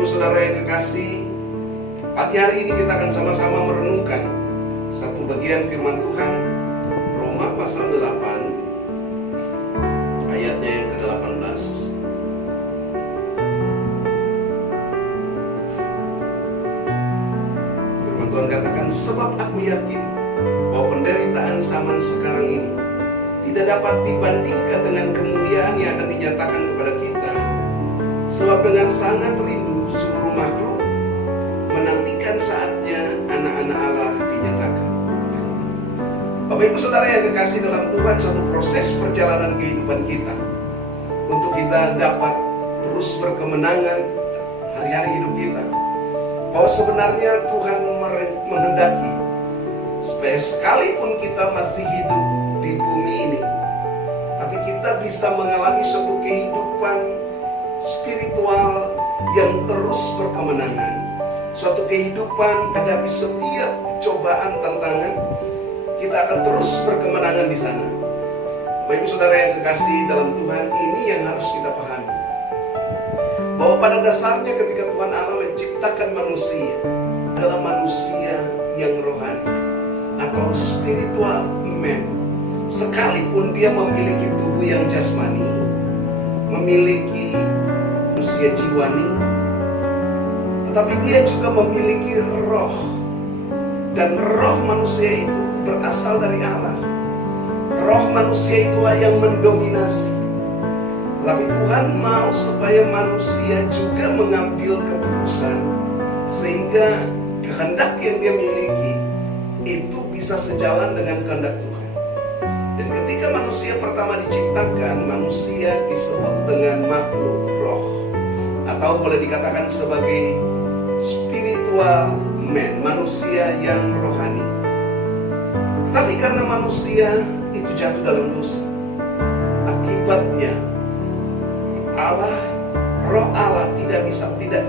Ibu Saudara yang kekasih, pagi hari ini kita akan sama-sama merenungkan satu bagian firman Tuhan, Roma pasal 8 ayatnya yang ke-18. Firman Tuhan katakan, sebab aku yakin bahwa penderitaan zaman sekarang ini tidak dapat dibandingkan dengan kemuliaan yang akan dinyatakan kepada kita. Sebab dengan sangat rindu seluruh makhluk menantikan saatnya anak-anak Allah dinyatakan. Bapak Ibu Saudara yang kekasih dalam Tuhan, suatu proses perjalanan kehidupan kita untuk kita dapat terus berkemenangan hari-hari hidup kita, bahwa sebenarnya Tuhan menghendaki supaya sekalipun kita masih hidup di bumi ini, tapi kita bisa mengalami suatu kehidupan spiritual yang terus berkemenangan, suatu kehidupan hadapi setiap cobaan, tantangan, kita akan terus berkemenangan di sana. Bapak Ibu Saudara yang kekasih dalam Tuhan, ini yang harus kita pahami, bahwa pada dasarnya ketika Tuhan Allah menciptakan manusia adalah manusia yang rohani atau spiritual man. Sekalipun dia memiliki tubuh yang jasmani, memiliki manusia jiwani, tetapi dia juga memiliki roh. Dan roh manusia itu berasal dari Allah. Roh manusia itulah yang mendominasi. Tapi Tuhan mau supaya manusia juga mengambil keputusan, sehingga kehendak yang dia miliki itu bisa sejalan dengan kehendak Tuhan. Dan ketika manusia pertama diciptakan, manusia disebut dengan makhluk roh, atau boleh dikatakan sebagai spiritual man, manusia yang rohani. Tetapi karena manusia itu jatuh dalam dosa, akibatnya roh Allah tidak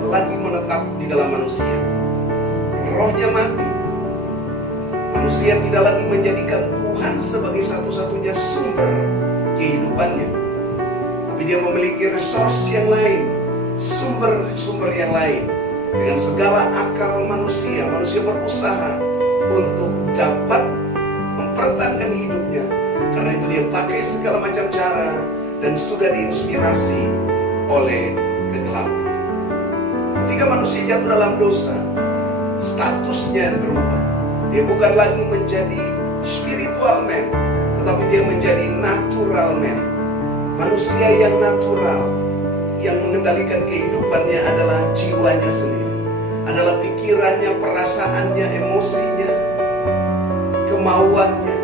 lagi menetap di dalam manusia. Rohnya mati. Manusia tidak lagi menjadikan Tuhan sebagai satu-satunya sumber kehidupannya, tapi dia memiliki resource yang lain, sumber yang lain. Dengan segala akal manusia berusaha untuk dapat mempertahankan hidupnya. Karena itu dia pakai segala macam cara dan sudah diinspirasi oleh kegelapan. Ketika manusia jatuh dalam dosa, statusnya berubah. Dia bukan lagi menjadi spiritual man, tetapi dia menjadi natural man. Manusia yang natural, yang mengendalikan kehidupannya adalah jiwanya sendiri, adalah pikirannya, perasaannya, emosinya, kemauannya,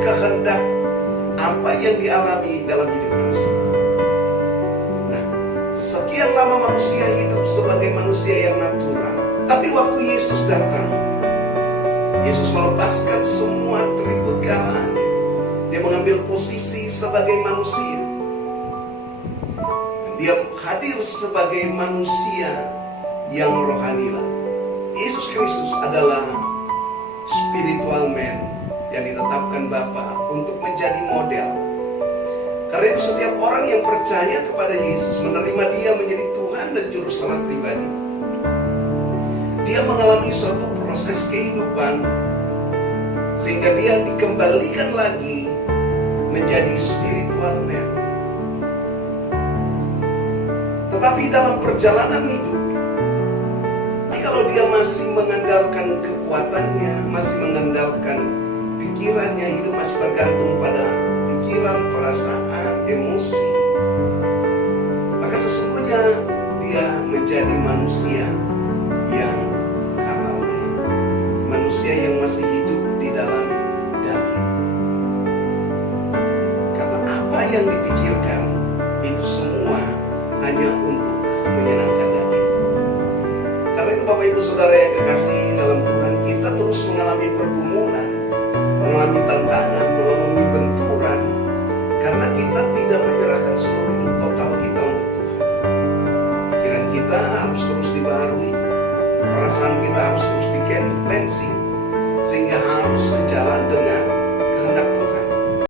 kehendak, apa yang dialami dalam hidup manusia. Nah, sekian lama manusia hidup sebagai manusia yang natural. Tapi waktu Yesus datang, Yesus melepaskan semua atribut kealahannya. Dia mengambil posisi sebagai manusia. Dia hadir sebagai manusia yang rohani. Yesus Kristus adalah spiritual man yang ditetapkan Bapa untuk menjadi model. Karena itu setiap orang yang percaya kepada Yesus, menerima dia menjadi Tuhan dan Juru Selamat pribadi, dia mengalami suatu proses kehidupan sehingga dia dikembalikan lagi menjadi spiritual man. Tetapi dalam perjalanan hidup, kalau dia masih mengandalkan kekuatannya, masih mengandalkan pikirannya, hidup masih bergantung pada pikiran, perasaan, emosi, maka sesungguhnya dia menjadi manusia yang karnal, manusia yang masih hidup di dalam daging. Karena apa yang dipikirkan itu semua hanya untuk menyenangkan daging. Karena itu Bapak Ibu Saudara yang kekasih dalam Tuhan, kita terus mengalami pergumulan, mengalami tantangan, mengalami benturan, karena kita tidak menyerahkan seluruh hidup total kita untuk Tuhan. Pikiran kita harus terus dibaharui, perasaan kita harus terus di-cleansing, sehingga harus sejalan dengan kehendak Tuhan.